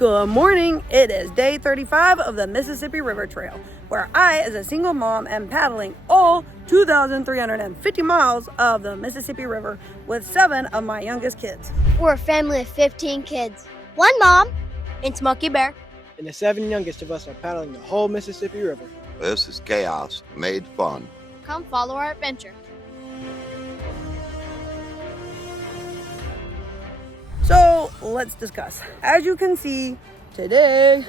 Good morning. It is day 35 of the Mississippi River Trail, where I, as a single mom, am paddling all 2,350 miles of the Mississippi River with 7 of my youngest kids. We're a family of 15 kids. One mom and Smokey Bear. And the 7 youngest of us are paddling the whole Mississippi River. This is chaos made fun. Come follow our adventure. So let's discuss. As you can see, today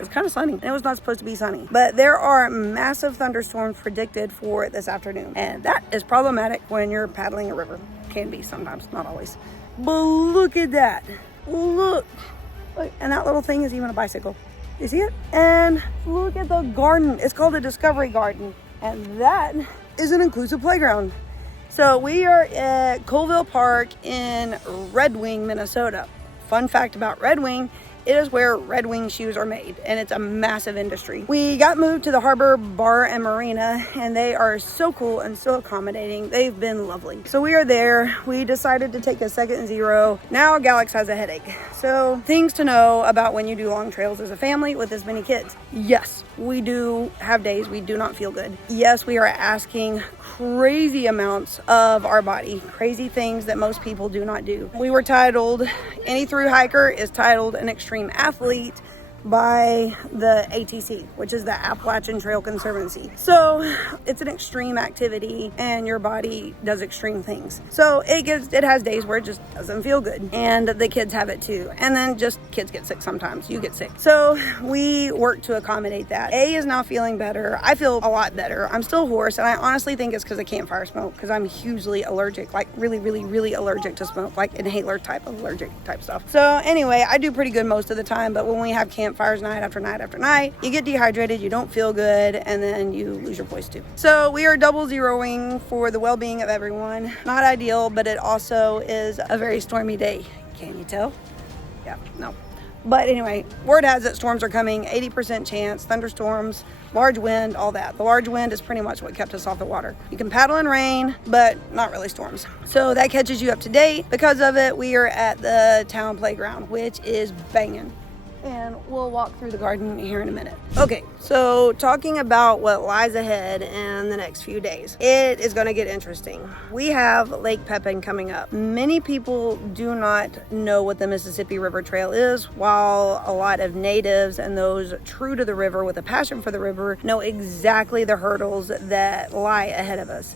it's kind of sunny. It was not supposed to be sunny, but there are massive thunderstorms predicted for this afternoon, and that is problematic when you're paddling a river. Can be sometimes, not always. But look at that. Look, and that little thing is even a bicycle. You see it? And look at the garden. It's called a Discovery Garden, and that is an inclusive playground. So we are at Colvill Park in Redwing, Minnesota. Fun fact about Redwing, it is where Redwing shoes are made, and it's a massive industry. We got moved to the Harbor Bar and Marina, and they are so cool and so accommodating. They've been lovely. So we are there. We decided to take a second zero. Now Galax has a headache. So things to know about when you do long trails as a family with as many kids. Yes, we do have days we do not feel good. Yes, we are asking crazy amounts of our body, crazy things that most people do not do. We were titled, any thru hiker is titled an extreme athlete by the ATC, which is the Appalachian Trail Conservancy. So it's an extreme activity and your body does extreme things. So it has days where it just doesn't feel good, and the kids have it too. And then just kids get sick sometimes, you get sick. So we work to accommodate that. A is now feeling better. I feel a lot better. I'm still hoarse, and I honestly think it's because of campfire smoke, because I'm hugely allergic, like really allergic to smoke, like inhaler type allergic type stuff. So anyway, I do pretty good most of the time, but when we have campfires night after night after night, you get dehydrated, you don't feel good, and then you lose your voice too. So we are double zeroing for the well-being of everyone. Not ideal, but it also is a very stormy day. Can you tell? Yeah, no. But anyway, word has it storms are coming, 80% chance, thunderstorms, large wind, all that. The large wind is pretty much what kept us off the water. You can paddle in rain, but not really storms. So that catches you up to date. Because of it, we are at the town playground, which is banging. And we'll walk through the garden here in a minute. Okay, so talking about what lies ahead in the next few days, it is going to get interesting. We have Lake Pepin coming up. Many people do not know what the Mississippi River Trail is, while a lot of natives and those true to the river with a passion for the river know exactly the hurdles that lie ahead of us.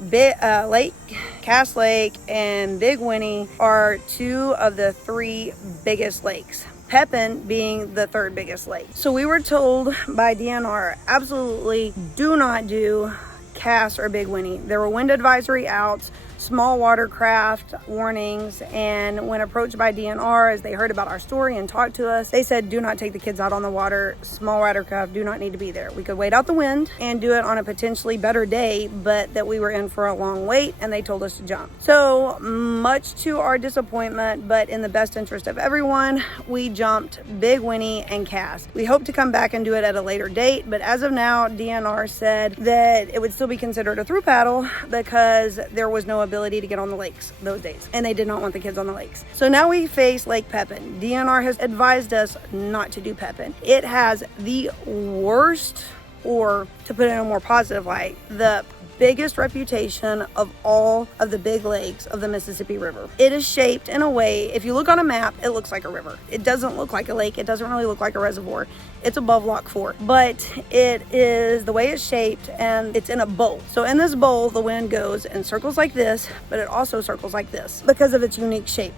Cass Lake and Big Winnie are 2 of the 3 biggest lakes, Pepin being the 3rd biggest lake. So we were told by DNR, absolutely do not do Cass or Big Winnie. There were wind advisory outs, small watercraft warnings, and when approached by DNR, as they heard about our story and talked to us, they said do not take the kids out on the water. Small watercraft do not need to be there. We could wait out the wind and do it on a potentially better day, but that we were in for a long wait, and they told us to jump. So much to our disappointment, but in the best interest of everyone, we jumped Big Winnie and Cass. We hope to come back and do it at a later date, but as of now, DNR said that it would still be considered a through paddle because there was no ability to get on the lakes those days, and they did not want the kids on the lakes. So now we face Lake Pepin. DNR has advised us not to do Pepin. It has the worst, or to put it in a more positive light, the biggest reputation of all of the big lakes of the Mississippi River. It is shaped in a way, if you look on a map, it looks like a river. It doesn't look like a lake. It doesn't really look like a reservoir. It's above Lock 4, but it is the way it's shaped, and it's in a bowl. So in this bowl, the wind goes in circles like this, but it also circles like this because of its unique shape.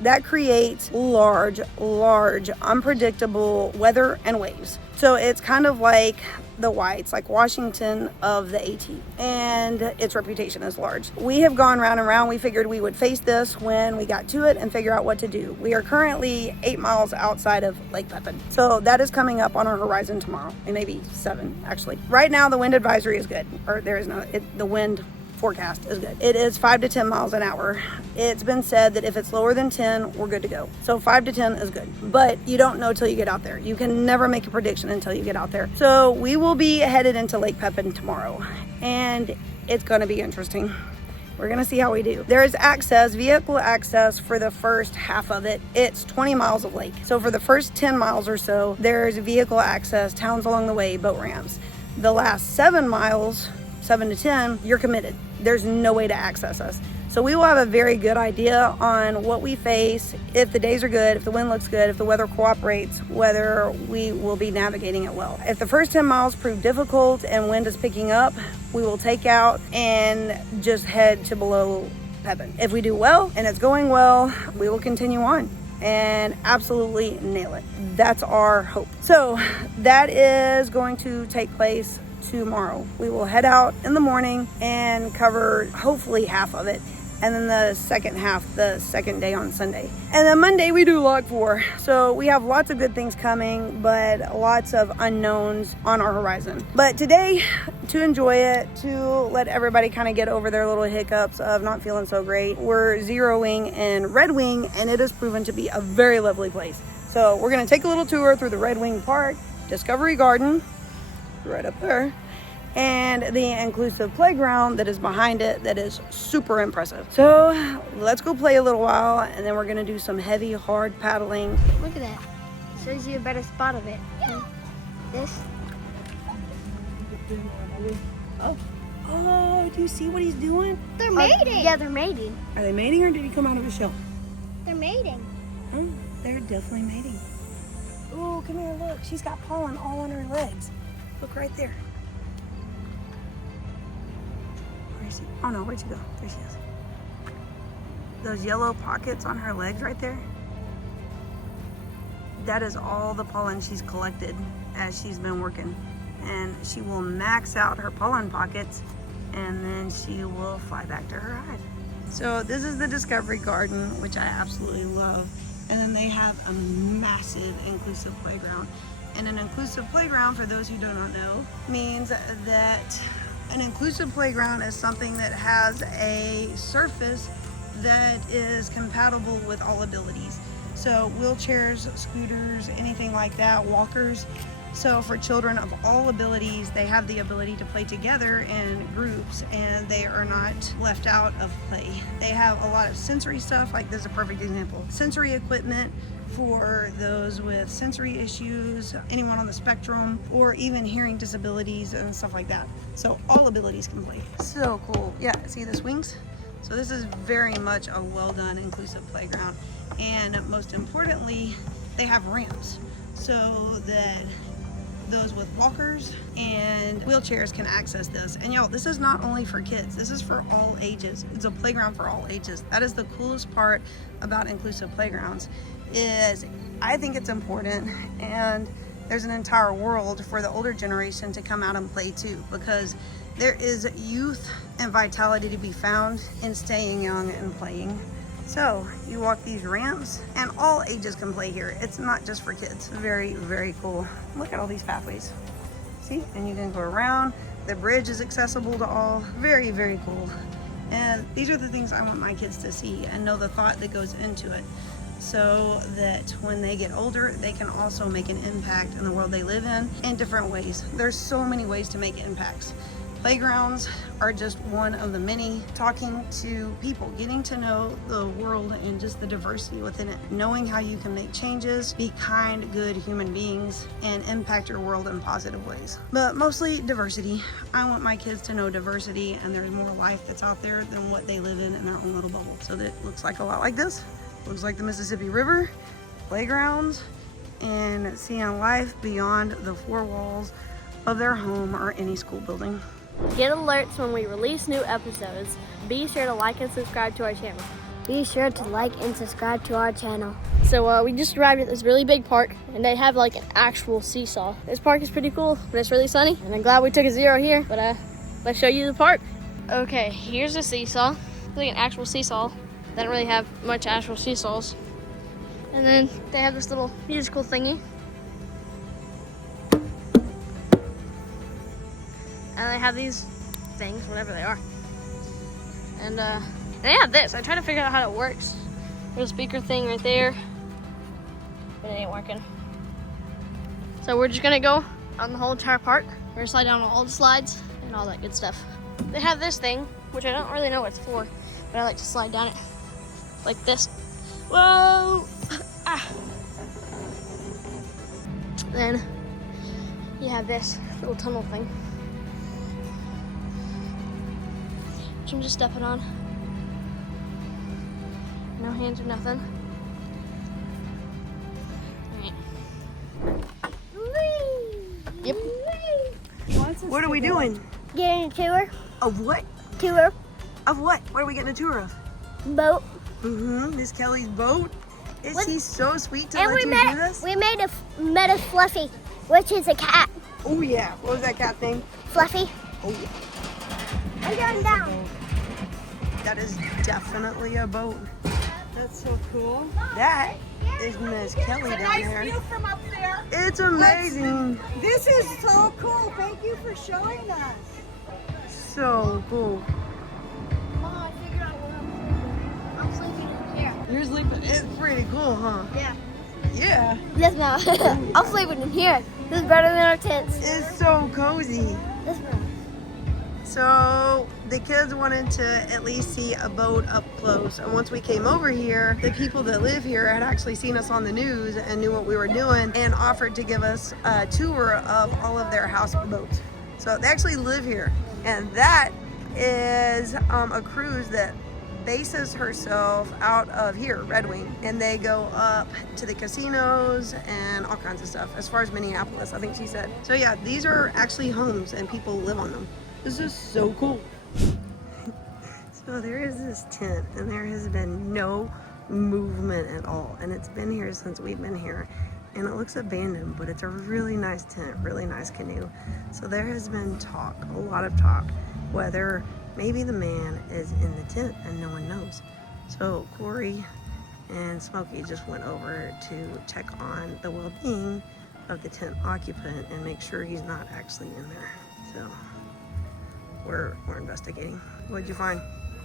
That creates large, unpredictable weather and waves. So it's kind of like the Whites, like Washington of the AT, and its reputation is large. We have gone round and round. We figured we would face this when we got to it and figure out what to do. We are currently 8 miles outside of Lake Pepin. So that is coming up on our horizon tomorrow, and maybe 7 actually. Right now the wind advisory is good, or there is no, the wind forecast is good. It is 5 to 10 miles an hour. It's been said that if it's lower than 10, we're good to go. So 5 to 10 is good, but you don't know till you get out there. You can never make a prediction until you get out there. So we will be headed into Lake Pepin tomorrow, and it's going to be interesting. We're gonna see how we do. There's access, vehicle access for the first half of it. It's 20 miles of lake. So for the first 10 miles or so, there's vehicle access, towns along the way, boat ramps. The last 7 miles, 7 to 10, you're committed. There's no way to access us. So we will have a very good idea on what we face, if the days are good, if the wind looks good, if the weather cooperates, whether we will be navigating it well. If the first 10 miles prove difficult and wind is picking up, we will take out and just head to below Pepin. If we do well and it's going well, we will continue on and absolutely nail it. That's our hope. So that is going to take place tomorrow. We will head out in the morning and cover hopefully half of it, and then the second half the second day on Sunday. And then Monday we do Log 4. So we have lots of good things coming, but lots of unknowns on our horizon. But today, to enjoy it, to let everybody kind of get over their little hiccups of not feeling so great, we're zeroing in Redwing, and it has proven to be a very lovely place. So we're gonna take a little tour through the Redwing Park, Discovery Garden, right up there, and the inclusive playground that is behind it that is super impressive. So let's go play a little while, and then we're gonna do some heavy, hard paddling. Look at that. Shows you a better spot of it. Yeah. This. Oh, do you see what he's doing? They're mating. Yeah, they're mating. Are they mating, or did he come out of his shell? They're mating. Oh, they're definitely mating. Oh, come here, look. She's got pollen all on her legs. Look right there. Where is she? Oh no, where'd she go? There she is. Those yellow pockets on her legs right there. That is all the pollen she's collected as she's been working. And she will max out her pollen pockets, and then she will fly back to her hive. So this is the Discovery Garden, which I absolutely love. And then they have a massive inclusive playground. And an inclusive playground, for those who do not know, means that an inclusive playground is something that has a surface that is compatible with all abilities. So wheelchairs, scooters, anything like that, walkers. So for children of all abilities, they have the ability to play together in groups, and they are not left out of play. They have a lot of sensory stuff, like this is a perfect example. Sensory equipment for those with sensory issues, anyone on the spectrum, or even hearing disabilities and stuff like that. So all abilities can play. So cool. Yeah, see the swings? So this is very much a well done inclusive playground. And most importantly, they have ramps so that those with walkers and wheelchairs can access this. And y'all, this is not only for kids, this is for all ages. It's a playground for all ages. That is the coolest part about inclusive playgrounds, is I think it's important, and there's an entire world for the older generation to come out and play too, because there is youth and vitality to be found in staying young and playing. So you walk these ramps, and all ages can play here. It's not just for kids. Very, very cool. Look at all these pathways. See, and you can go around. The bridge is accessible to all. Very, very cool. And these are the things I want my kids to see and know the thought that goes into it, so that when they get older, they can also make an impact in the world they live in different ways. There's so many ways to make impacts. Playgrounds are just one of the many. Talking to people, getting to know the world and just the diversity within it, knowing how you can make changes, be kind, good human beings, and impact your world in positive ways. But mostly diversity. I want my kids to know diversity, and there's more life that's out there than what they live in their own little bubble. So that looks like a lot like this. Looks like the Mississippi River, playgrounds, and seeing life beyond the four walls of their home or any school building. Get alerts when we release new episodes. Be sure to like and subscribe to our channel. Be sure to like and subscribe to our channel. So we just arrived at this really big park, and they have like an actual seesaw. This park is pretty cool, but it's really sunny, and I'm glad we took a zero here. But let's show you the park. Okay, here's a seesaw. It's like an actual seesaw. They don't really have much actual seesaws. And then they have this little musical thingy. And they have these things, whatever they are. And they have this. I tried to figure out how it works. There's a speaker thing right there, but it ain't working. So we're just gonna go on the whole entire park. We're gonna slide down all the slides and all that good stuff. They have this thing, which I don't really know what it's for. but I like to slide down it like this. Whoa! Ah. Then you have this little tunnel thing, which I'm just stepping on. No hands or nothing. Yep. What are we doing? Getting a tour. Of what? Tour. Of what? What are we getting a tour of? Boat. This Kelly's boat. Is What? he so sweet to And let you do this? we met a Fluffy, which is a cat. Oh yeah. What was that cat name? Fluffy. Oh yeah. I'm going down. That is definitely a boat. That's so cool. That is Miss Kelly down Nice there. view from up there. It's amazing. This is so cool. Thank you for showing us. So cool. Mom, I figured out what I'm sleeping in here. You're sleeping. It's pretty cool, huh? Yeah. Yeah. Yes, ma'am. I'm sleeping in here. This is better than our tents. It's so cozy. This one. So the kids wanted to at least see a boat up close. And once we came over here, the people that live here had actually seen us on the news and knew what we were doing and offered to give us a tour of all of their houseboats. So they actually live here. And that is a cruise that bases herself out of here, Redwing. And they go up to the casinos and all kinds of stuff. As far as Minneapolis, I think she said. So yeah, these are actually homes and people live on them. This is so cool. So there is this tent and there has been no movement at all. And it's been here since we've been here. And it looks abandoned, but it's a really nice tent, really nice canoe. So there has been talk, a lot of talk, whether maybe the man is in the tent and no one knows. So Corey and Smokey just went over to check on the well-being of the tent occupant and make sure he's not actually in there. So we're investigating. What'd you find?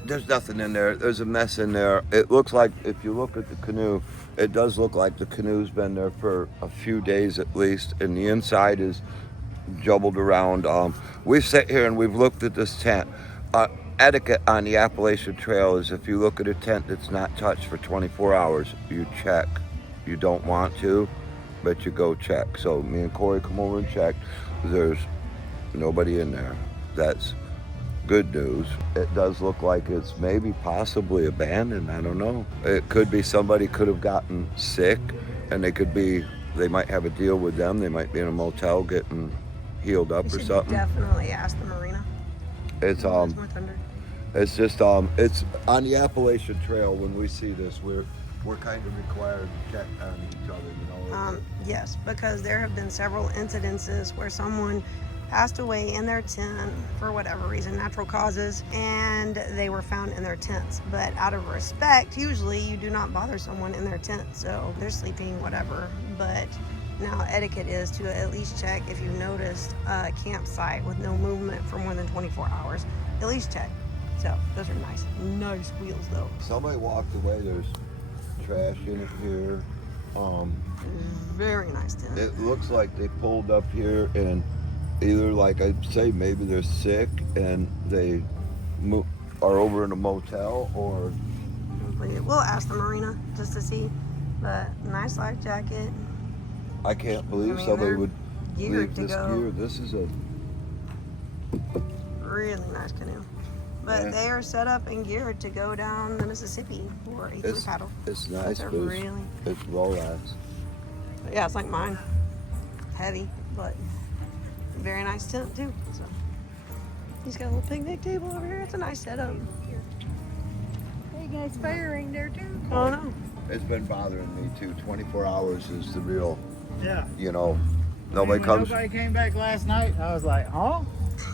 There's nothing in there. There's a mess in there. It looks like, if you look at the canoe, it does look like the canoe's been there for a few days at least, and the inside is jumbled around. We've sat here and we've looked at this tent. Etiquette on the Appalachian Trail is if you look at a tent that's not touched for 24 hours, you check. You don't want to, but you go check. So me and Corey come over and check. There's nobody in there. That's good news. It does look like it's maybe possibly abandoned. I don't know. It could be somebody could have gotten sick and they might have a deal with them. They might be in a motel getting healed up You or should something. definitely ask the marina. It's There's more thunder. it's just it's on the Appalachian Trail. When we see this, we're kind of required to check on each other, you know. Yes, because there have been several incidences where someone passed away in their tent for whatever reason, natural causes, and they were found in their tents. But out of respect, usually you do not bother someone in their tent, so they're sleeping, whatever. But now etiquette is to at least check if you noticed a campsite with no movement for more than 24 hours. At least check. So those are nice wheels though. Somebody walked away. There's trash in it here. Very nice tent. It looks like they pulled up here and either, like I'd say, maybe they're sick and they are over in a motel, or We'll ask the marina just to see. But nice life jacket. I can't believe I mean, somebody they're would geared leave to this go. gear. This is a Really nice canoe. But Yeah. they are set up and geared to go down the Mississippi for a canoe It's paddle. it's nice, Those are but really, it's Rolex. yeah, it's like mine. Heavy, but very nice tent too. So he's got a little picnic table over here. It's a nice setup. Hey guys, fire ring there too. Oh no. It's been bothering me too. 24 hours is the real, Yeah. you know, nobody When comes. Nobody came back last night. I was like, huh?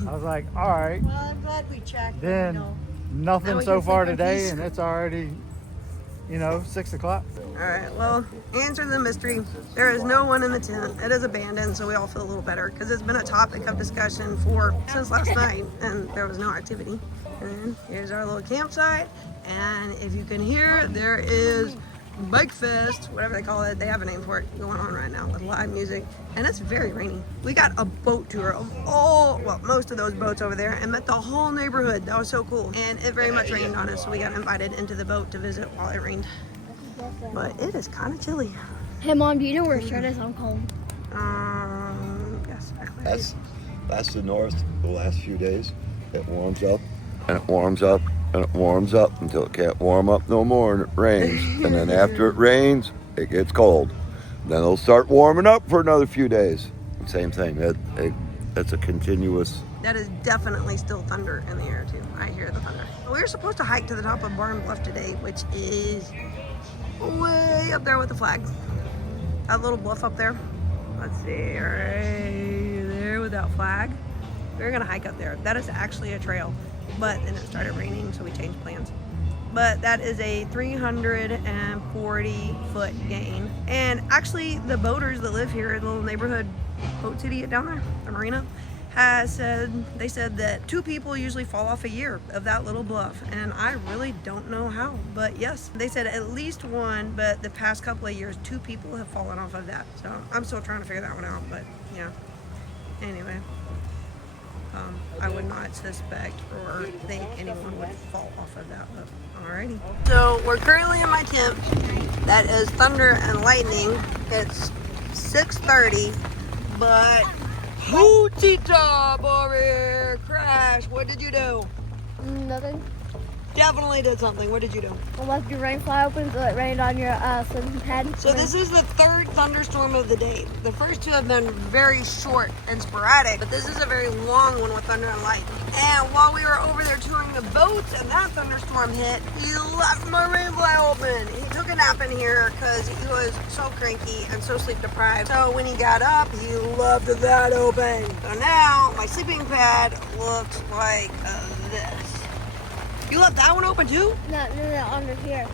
I was like, all right. Well, I'm glad we checked. Then Now nothing we so can far sleep in today, peace. and it's already, 6 o'clock. All right, well, answer the mystery. There is no one in the tent. It is abandoned, so we all feel a little better because it's been a topic of discussion since last night, and there was no activity. And here's our little campsite, and if you can hear, there is Bike Fest, whatever they call it. They have a name for it going on right now with live music. And it's very rainy. We got a boat tour of most of those boats over there and met the whole neighborhood. That was so cool. And it very much rained on us, so we got invited into the boat to visit while it rained. But it is kind of chilly. Hey Mom, do you know where a shirt is? I'm cold. Yes, actually. That's the north the last few days. It warms up and it warms up and it warms up until it can't warm up no more and it rains. And then after it rains, it gets cold. Then it'll start warming up for another few days. Same thing. That's a continuous. That is definitely still thunder in the air too. I hear the thunder. We were supposed to hike to the top of Barn Bluff today, which is way up there with the flag. That little bluff up there. Let's see, right there with that flag. We were gonna hike up there. That is actually a trail, but then it started raining, so we changed plans. But that is a 340-foot gain. And actually, the boaters that live here in the little neighborhood boat city down there, the marina, they said that 2 people usually fall off a year of that little bluff, and I really don't know how, but yes, they said at least one, but the past couple of years 2 people have fallen off of that, so I'm still trying to figure that one out. But yeah, anyway, I would not suspect or think anyone would fall off of that, but alrighty. So we're currently in my tent. That is thunder and lightning. It's 6:30, but Hoochie Top over here. Crash, what did you do? Nothing. Definitely did something. What did you do? I left your rain fly open so it rained on your swimming pad. So this is the 3rd thunderstorm of the day. The first 2 have been very short and sporadic, but this is a very long one with thunder and lightning. And while we were over there touring the boats and that thunderstorm hit, he left my rain fly open. He took a nap in here because he was so cranky and so sleep deprived. So when he got up, he left that open. So now my sleeping pad looks like this. You left that one open too? No, under here.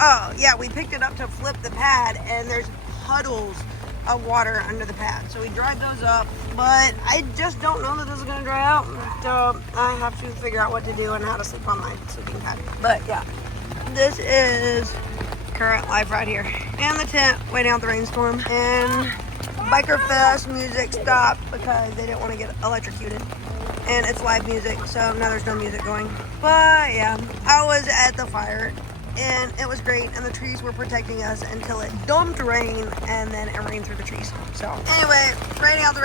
Oh, yeah, we picked it up to flip the pad, and there's puddles of water under the pad. So we dried those up, but I just don't know that this is going to dry out. So I have to figure out what to do and how to sleep on my sleeping pad. But yeah, this is current life right here. And the tent waiting out the rainstorm. And Biker Fest music stopped because they didn't want to get electrocuted. And it's live music, so now there's no music going. But yeah, I was at the fire and it was great, and the trees were protecting us until it dumped rain and then it rained through the trees. So anyway, waiting out the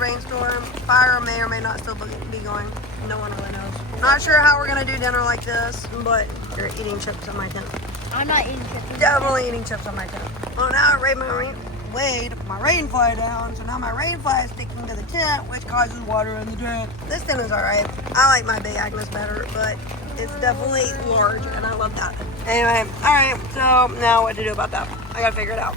rainstorm. Fire may or may not still be going. No one really knows. Not sure how we're gonna do dinner like this, but you're eating chips on my tent. I'm not eating chips. Definitely eating chips on my tent. Well, now I weighed my rain fly down, so now my rain fly is sticking to the tent, which causes water in the tent. This tent is alright. I like my Big Agnes better, but it's definitely large, and I love that. Anyway, alright, so now what to do about that? I gotta figure it out.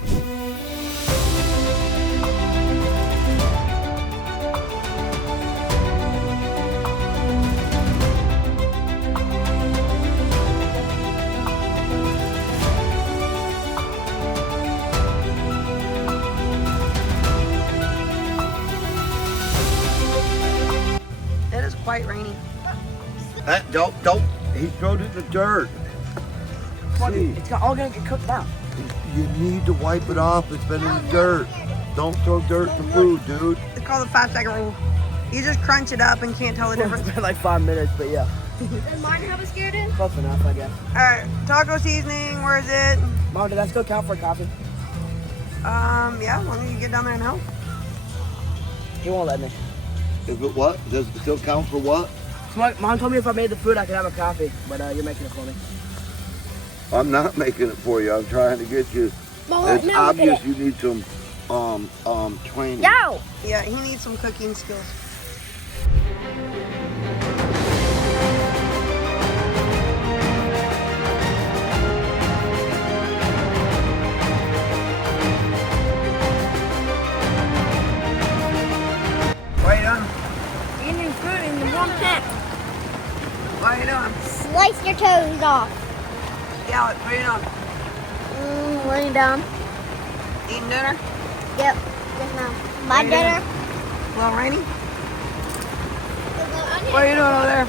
Quite rainy. Don't. He threw it in the dirt. It's all gonna get cooked out. You need to wipe it off. It's been in the dirt. Don't throw dirt in the food, dude. It's called the 5-second rule. You just crunch it up and can't tell the difference. It's been like 5 minutes, but yeah. Does mine have a scared in? Close enough, I guess. Alright, taco seasoning, where is it? Mom, did that still count for coffee? Yeah, as long as you get down there and help. He won't let me. If it what? Does it still count for what? Mom told me if I made the food, I could have a coffee, but you're making it for me. I'm not making it for you. I'm trying to get you. Mom, It's obvious you need some training. No! Yeah, he needs some cooking skills. What are you doing? Eating food in the warm tent. What are you doing? Slice your toes off. Yeah, what are you doing? Laying down. Eating dinner? Yep. Yes, ma'am. My What are you dinner. A little rainy? What are you doing over there?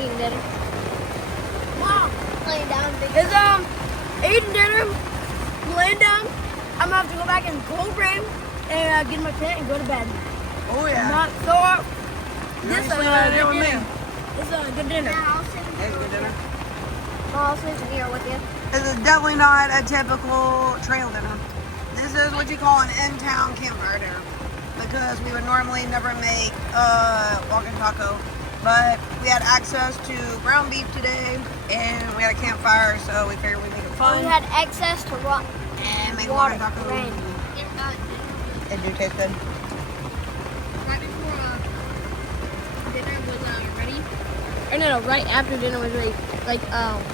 Eating dinner. Mom. Laying down. Big Is eating dinner, laying down. I'm gonna have to go back in the cold rain and get in my tent and go to bed. Oh yeah. So this is a there with good me. dinner. This is a good dinner. Hey, good dinner. I'll sit here with you. This is definitely not a typical trail dinner. This is what you call an in-town campfire dinner, because we would normally never make walking taco, but we had access to ground beef today, and we had a campfire, so we figured we'd make it fun. We had access to rock and make water, walking taco. rain. It do taste good. Right before dinner was ready. Or no, right after dinner was ready. Like,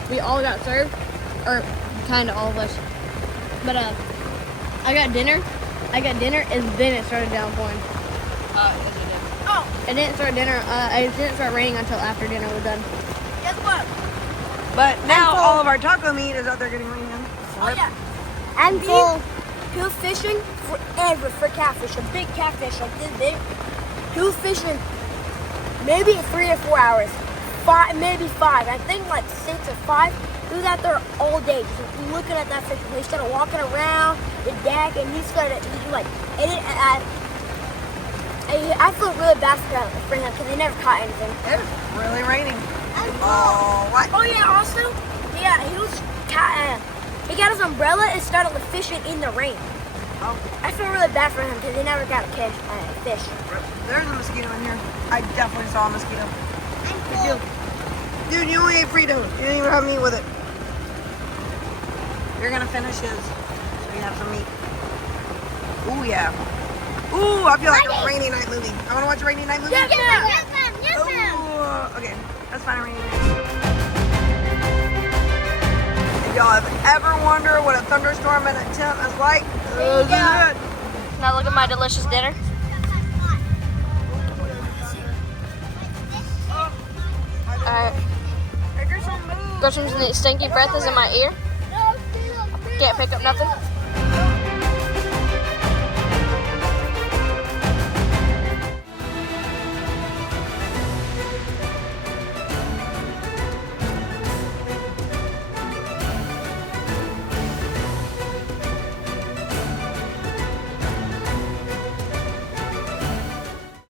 we all got served, or kind of all of us. But I got dinner, and then it started downpouring. It didn't start dinner. It didn't start raining until after dinner was done. Guess what? But now all of our taco meat is out there getting rained in. Oh yeah. And full. Go fishing forever for catfish, a big catfish like this big. Go fishing maybe 3 or 4 hours, maybe 5. I think like 6 or 5. He was out there all day just looking at that fish. He started walking around the deck and he like, I feel really bad for him because he never caught anything. It's really raining. Oh, what? Oh yeah, also, yeah, he got his umbrella and started fishing in the rain. Oh. I feel really bad for him because he never got a fish. There's a mosquito in here. I definitely saw a mosquito. Good deal. Dude, you only ate Frito. You didn't even have meat with it. You're gonna finish his, so you have some meat. Ooh, yeah. Ooh, I feel like a rainy night movie. I wanna watch a rainy night movie. Yes, ma'am. Ooh, okay, that's fine, a rainy night. If y'all have ever wondered what a thunderstorm in a tent is like, this is it. Now look at my delicious dinner. Alright. Gretchen's stinky breath is in my ear. Can't pick up nothing.